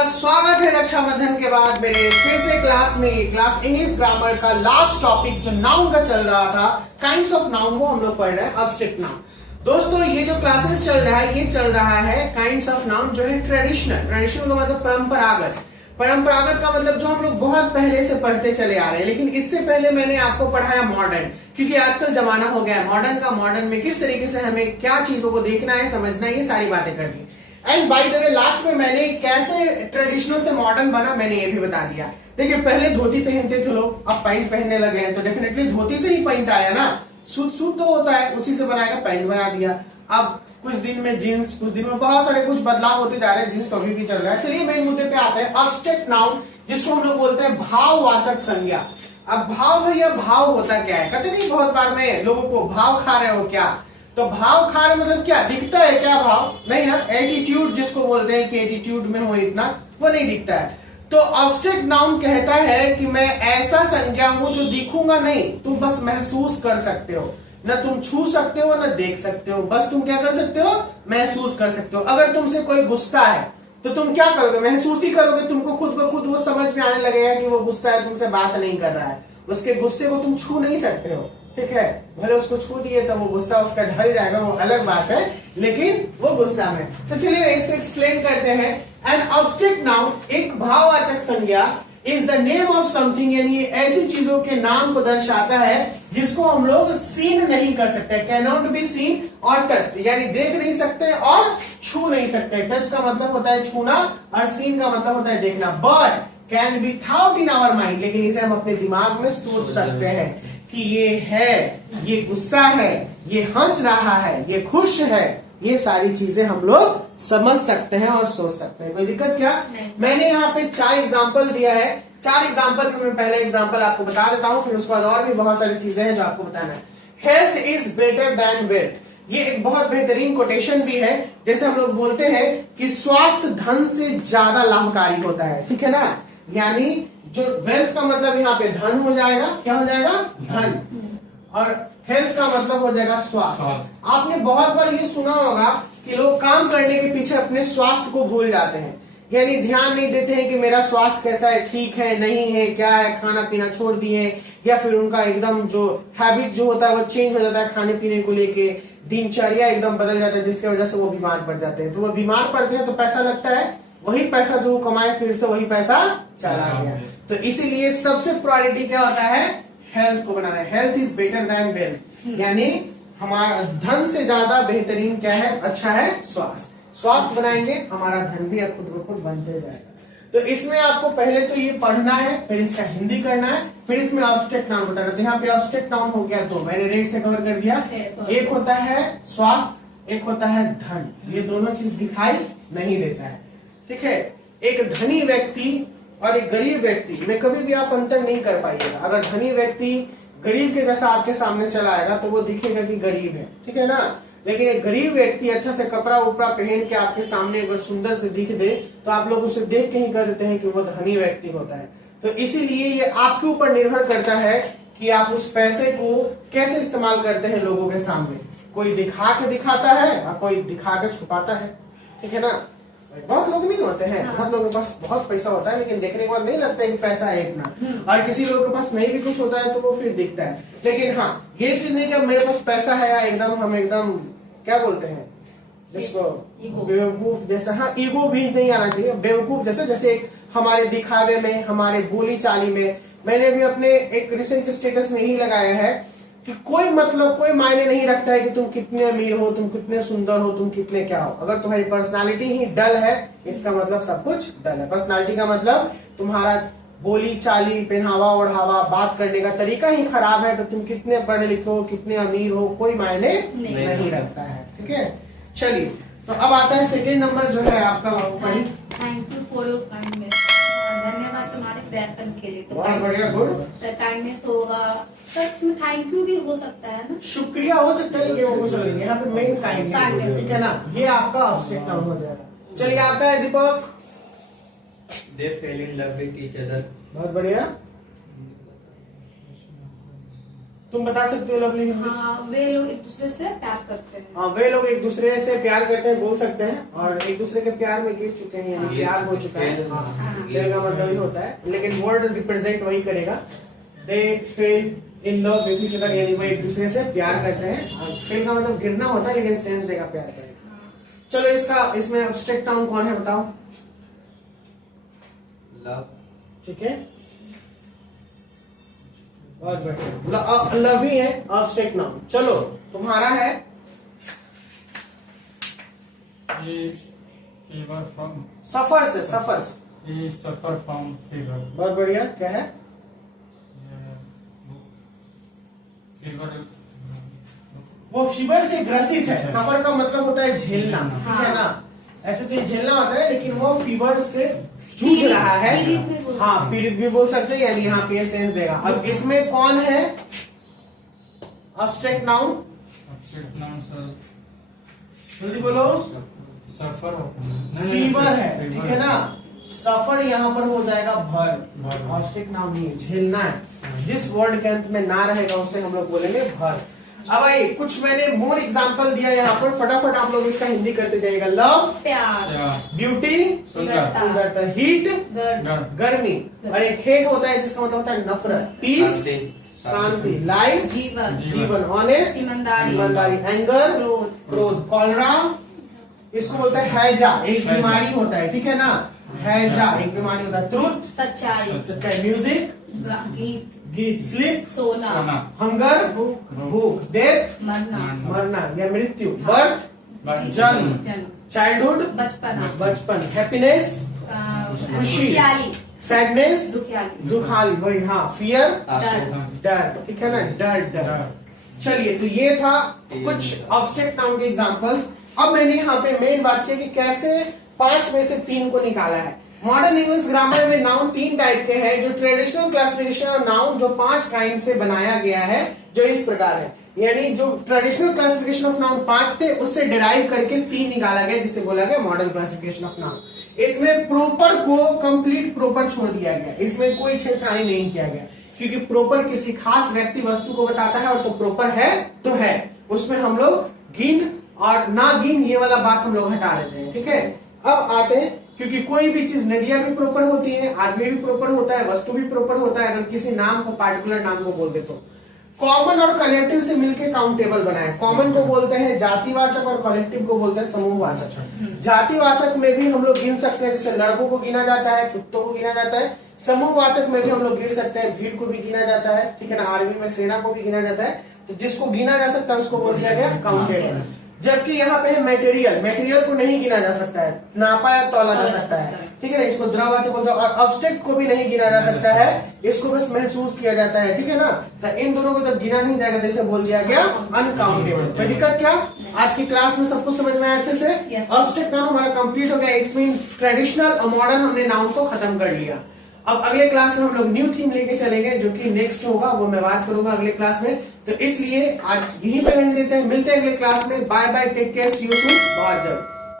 आपका स्वागत है रक्षाबंधन के बाद मेरे फिर से क्लास में। क्लास इंग्लिश ग्रामर का लास्ट टॉपिक जो नाउन का चल रहा था, काइंड्स ऑफ नाउन, वो हम लोग पढ़ रहे हैं ऑब्जेक्ट नाउन। दोस्तों ये जो क्लासेस चल रहा है, ये चल रहा है काइंड्स ऑफ नाउन जो है ट्रेडिशनल। ट्रेडिशनल का मतलब परंपरागत। परंपरागत का मतलब जो हम लोग बहुत पहले से पढ़ते चले आ रहे हैं, लेकिन इससे पहले मैंने आपको पढ़ाया मॉडर्न, क्योंकि आजकल जमाना हो गया है मॉडर्न का। मॉडर्न में किस तरीके से हमें क्या चीजों को देखना है, समझना है, ये सारी बातें कर दी। And by the way last में मैंने कैसे ट्रेडिशनल से मॉडर्न बना, मैंने ये भी बता दिया। देखिए पहले धोती पहनते थे लोग, अब पैंट पहनने लगे हैं, तो डेफिनेटली धोती से ही पैंट आया ना। सूट तो होता है, उसी से बनाकर पैंट बना दिया। अब कुछ दिन में जींस, कुछ दिन में बहुत सारे कुछ बदलाव होते जा रहे हैं। जींस तो अभी भी चल रहा है। चलिए मेन मुद्दे पे आते हैं। ऑब्जेक्ट नाउन, जिसको हम लोग बोलते हैं भाववाचक संज्ञा। अब भाव भैया, भाव होता क्या है? कहते नहीं बहुत बार में लोगों को भाव खा रहे हो क्या, तो भाव खा रहे मतलब क्या दिखता है क्या? भाव नहीं ना। एटीट्यूड जिसको बोलते हैं कि एटीट्यूड में हो इतना, वो नहीं दिखता है। तो ऑब्जेक्ट नाउन कहता है कि मैं ऐसा संज्ञा हूं जो दिखूंगा नहीं, तुम बस महसूस कर सकते हो। न तुम छू सकते हो, न देख सकते हो, बस तुम क्या कर सकते हो? महसूस कर सकते हो। अगर तुमसे कोई गुस्सा है तो तुम क्या करोगे? महसूस ही करोगे। तुमको खुद ब खुद वो समझ में आने लगेगा कि वो गुस्सा है, तुमसे बात नहीं कर रहा है। उसके गुस्से को तुम छू नहीं सकते हो, ठीक है। भले उसको छू दिए तो वो गुस्सा उसका ढल जाएगा, वो अलग बात है, लेकिन वो गुस्सा में। तो चलिए इसको एक्सप्लेन करते हैं। एन ऑब्जेक्ट नाउन, एक भाववाचक संज्ञा, is the name of something, यानी ये ऐसी चीजों के नाम को दर्शाता है जिसको हम लोग सीन नहीं कर सकते। कैन नॉट बी सीन और टच, यानी देख नहीं सकते और छू नहीं सकते। टच का मतलब होता है छूना और सीन का मतलब होता है देखना। But can be thought in our mind, लेकिन इसे हम अपने दिमाग में सोच सकते हैं कि ये है, ये गुस्सा है, ये हंस रहा है, ये खुश है। ये सारी चीजें हम लोग समझ सकते हैं और सोच सकते हैं। कोई दिक्कत क्या? मैंने यहाँ पे 4 एग्जाम्पल दिया है। 4 एग्जाम्पल में मैं पहला एग्जाम्पल आपको बता देता हूँ, फिर उसके बाद और भी बहुत सारी चीजें हैं जो आपको बताना है। Health is better than wealth, ये एक बहुत बेहतरीन कोटेशन भी है। जैसे हम लोग बोलते हैं कि स्वास्थ्य धन से ज्यादा लाभकारी होता है, ठीक है ना। यानी जो वेल्थ का मतलब यहाँ पे धन हो जाएगा, क्या हो जाएगा? धन। और हेल्थ का मतलब हो जाएगा स्वास्थ्य। आपने बहुत बार ये सुना होगा कि लोग काम करने के पीछे अपने स्वास्थ्य को भूल जाते हैं, यानी ध्यान नहीं देते हैं कि मेरा स्वास्थ्य कैसा है, ठीक है नहीं है, क्या है, खाना पीना छोड़ दिए, या फिर उनका एकदम जो हैबिट जो होता है वो चेंज हो जाता है खाने पीने को लेके, दिनचर्या एकदम बदल जाता है, जिसकी वजह से वो बीमार पड़ जाते हैं। तो वो बीमार पड़ते हैं तो पैसा लगता है, वही पैसा जो कमाए फिर से वही पैसा चला गया। तो इसीलिए सबसे प्रायोरिटी क्या होता है? हेल्थ को बनाना है। Health is better than wealth, यानी हमारा धन से ज्यादा बेहतरीन क्या है? अच्छा है स्वास्थ्य। स्वास्थ्य बनाएंगे, हमारा धन भी खुद ब खुद बनते जाएगा। तो इसमें आपको पहले तो ये पढ़ना है, फिर इसका हिंदी करना है, फिर इसमें ऑब्जेक्ट नाउन बताना। तो यहाँ पे ऑब्जेक्ट नाउन हो गया, तो मैंने रेड से कवर कर दिया। एक होता है स्वास्थ्य, एक होता है धन। ये दोनों चीज दिखाई नहीं देता है, ठीक है। एक धनी व्यक्ति और एक गरीब व्यक्ति में कभी भी आप अंतर नहीं कर पाइएगा। अगर धनी व्यक्ति गरीब के जैसा आपके सामने चला आएगा तो वो दिखेगा कि गरीब है, ठीक है ना। लेकिन एक गरीब व्यक्ति अच्छा से कपड़ा उपड़ा पहन के आपके सामने अगर सुंदर से दिख दे तो आप लोग उसे देख के ही कर देते हैं कि वो धनी व्यक्ति होता है। तो इसीलिए ये आपके ऊपर निर्भर करता है कि आप उस पैसे को कैसे इस्तेमाल करते हैं लोगों के सामने। कोई दिखा के दिखाता है और कोई दिखा के छुपाता है, ठीक है ना। बहुत लोग नहीं होते हैं, बहुत लोगों के पास बहुत पैसा होता है लेकिन देखने के बाद नहीं लगता है कि पैसा है इतना, और किसी लोगों के पास नहीं भी कुछ होता है तो वो फिर दिखता है। लेकिन हाँ ये चीज नहीं कि मेरे पास पैसा है या एकदम हम एकदम क्या बोलते हैं जिसको बेवकूफ जैसा, हाँ ईगो भी नहीं आना चाहिए, बेवकूफ जैसे। जैसे हमारे दिखावे में, हमारे बोली चाली में, मैंने भी अपने एक रिसेंट स्टेटस में ही लगाया है कि कोई मतलब कोई मायने नहीं रखता है कि तुम कितने अमीर हो, तुम कितने सुंदर हो, तुम कितने क्या हो। अगर तुम्हारी पर्सनालिटी ही डल है, इसका मतलब सब कुछ डल है। पर्सनालिटी का मतलब तुम्हारा बोली चाली, पहनावा ओढ़ावा, बात करने का तरीका ही खराब है, तो तुम कितने पढ़े लिखे हो, कितने अमीर हो, कोई मायने नहीं रखता है, ठीक है। चलिए तो अब आता है सेकेंड नंबर जो है आपका। Thank you for your kindness, धन्यवाद तुम्हारे प्रयत्न के लिए। तो बहुत बढ़िया, गुड। काइंडनेस होगा, सच में थैंक यू भी हो सकता है ना, शुक्रिया हो सकता है, लेकिन वो चलेंगे यहाँ पे मेन काइंडनेस, ठीक है ना। ये आपका ऑब्जेक्ट नाउन हो जाएगा। चलिए आपका है दीपक। They fell in love with each other. बहुत बढ़िया। तुम बता सकते हो लवली हिंदी? हाँ, वे लोग एक दूसरे से प्यार करते हैं। हाँ, वे लोग एक दूसरे से प्यार करते हैं बोल सकते हैं, और एक दूसरे के प्यार में गिर चुके हैं, यानी प्यार हो चुका है। हाँ, फेल का मतलब ही होता है, लेकिन वर्ड रिप्रेजेंट वही करेगा। They fell in love with each other, यानी वो एक दूसरे से प्यार करते हैं। फेल का मतलब गिरना होता है, लेकिन सेंस देगा प्यार करेगा। चलो इसमें एब्स्ट्रैक्ट नाउन कौन है बताओ? लव। ठीक है, बहुत बढ़िया, लव ही है एब्स्ट्रैक्ट नाउन। चलो तुम्हारा है fever from सफर से, सफर। he suffer from fever. बहुत बढ़िया, क्या है? Fever. वो फीवर से ग्रसित है। सफर का मतलब होता है झेलना, ठीक है ना? ऐसे तो ये झेलना होता है, लेकिन वो फीवर से जूझ रहा है। हाँ, पीड़ित भी बोल सकते हैं, यानी यहाँ पे सेंस देगा। अब इसमें कौन है abstract noun? Abstract noun, sir. जल्दी बोलो। Suffer. फीवर है, ठीक है ना? सफर यहाँ पर हो जाएगा भर, एब्स्ट्रैक्ट नाउन नहीं, झेलना है। जिस वर्ड के अंत में ना रहेगा उसे हम लोग बोलेंगे भर। अब आइए, कुछ मैंने मोर एग्जाम्पल दिया यहाँ पर, फटाफट आप लोग इसका हिंदी करते जाइएगा। लव प्यार, ब्यूटी सुंदर, सुंदरता, हीट गर्म, गर्मी, और एक हेट होता है जिसका मतलब होता है नफरत, पीस शांति, लाइफ जीवन, जीवन, ऑनेस्ट ईमानदारी, ईमानदारी, एंगर क्रोध, क्रोध, कॉलरा इसको बोलते हैं हैजा, एक बीमारी होता है, ठीक है ना? हैजा एक बीमारी होता है। ट्रुथ सच्चाई, सच्चाई, म्यूजिक गीत, गीत, स्लीप सोना, हंगर भूख, भूख, डेथ मरना, मरना या मृत्यु, बर्थ जन्म, जन्म, चाइल्डहुड बचपना, बचपन, हैप्पीनेस खुशी, खुशहाली, सैडनेस दुखियाली, दुखाली, वही हाँ, फियर डर, डर, ठीक है ना? डर डर। चलिए, तो ये था कुछ एब्स्ट्रैक्ट नाउन के एग्जांपल्स। अब मैंने यहाँ पे मेन बात की कि कैसे 5 में से 3 को निकाला है। मॉडर्न इंग्लिश ग्रामर में नाउन 3 टाइप के हैं, जो ट्रेडिशनल क्लासिफिकेशन ऑफ नाउन जो 5 काइंड से बनाया गया है, जो इस प्रकार है। यानी जो ट्रेडिशनल क्लासिफिकेशन ऑफ नाउन 5 थे, उससे डिराइव करके 3 निकाला गया, जिसे बोला गया मॉडर्न क्लासिफिकेशन ऑफ नाउन। इसमें प्रोपर को कंप्लीट प्रोपर छोड़ दिया गया, इसमें कोई छेड़खानी नहीं किया गया, क्योंकि प्रोपर किसी खास व्यक्ति वस्तु को बताता है, और तो प्रोपर है तो है, उसमें हम लोग गिन और ना गिन ये वाला बात हम लोग हटा देते हैं, ठीक है? अब आते हैं, क्योंकि कोई भी चीज, नदियां भी प्रॉपर होती है, आदमी भी प्रॉपर होता है, वस्तु भी प्रॉपर होता है। अगर किसी नाम को, पार्टिकुलर नाम को बोल दे तो कॉमन और कलेक्टिव से मिलकर काउंटेबल बनाए। कॉमन को बोलते हैं जातिवाचक और कलेक्टिव को बोलते हैं समूहवाचक। जातिवाचक में भी हम लोग गिन सकते हैं, जैसे लड़कों को गिना जाता है, कुत्तों को गिना जाता है। समूहवाचक में भी हम लोग गिन सकते हैं, भीड़ को भी गिना जाता है, ठीक है ना? आर्मी में सेना को भी गिना जाता है। तो जिसको गिना जा सकता है उसको बोल दिया गया काउंटेबल। जबकि यहाँ पे है मेटेरियल, मेटेरियल को नहीं गिना जा सकता है, नापा या तौला जा सकता है, ठीक है ना? इसको द्रववाचक बोलते हैं। और ऑब्जेक्ट को भी नहीं गिना जा सकता है, इसको बस महसूस किया जाता है, ठीक है ना? तो इन दोनों को जब गिना नहीं जाएगा, जैसे बोल दिया गया अनकाउंटेबल। कोई दिक्कत क्या? आज की क्लास में सबको समझ में आया अच्छे से? ऑब्जेक्ट नाउन हमारा कंप्लीट हो गया। इट्स मीन ट्रेडिशनल और मॉडर्न हमने नाउन को खत्म कर लिया। अब अगले क्लास में हम लोग न्यू थीम लेके चलेंगे, जो कि नेक्स्ट होगा, वो मैं बात करूंगा अगले क्लास में। तो इसलिए आज यहीं पे रहने देते हैं, मिलते हैं अगले क्लास में। Bye bye, take care, see you soon, बहुत जल्द।